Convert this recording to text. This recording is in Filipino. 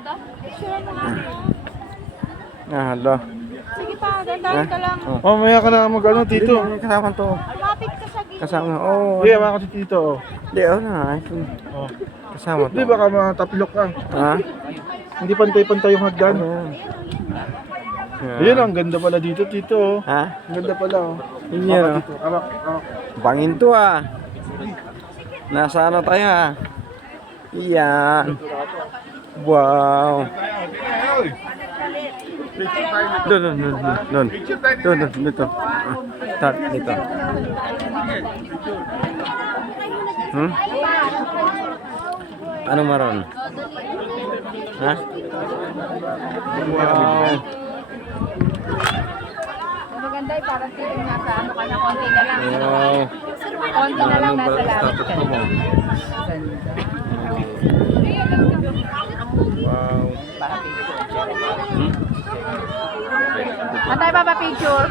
ganda. Picture mo nga. Hala. Sige pa, dandahan ka lang. Oh, maya ka na mag-ano, Tito. Kasama to. Lumapit ka sa gilid. Kasama. Oh. Hindi, ako si Tito. Oh. Hindi, oh na. Oh. Kasama to. Hindi, baka matapilok ka. Ha? Hindi pantay-pantay yung hagdan. Yan. Ayan, ang ganda pala dito, Tito. Oh. Ha? Ang ganda pala, oh. Yun yan, oh. Dito. Arak. Bangin to ah. Nasa ano tayo ah. Yan. Wow. Doon. Dito. Dito. Ano maron? Ha? Wow. Maganda eh, parang feeling nasa ano ka na, konti na lang. Wow. Konti na lang nasa langit ka. Wow. Matay pa pa picture?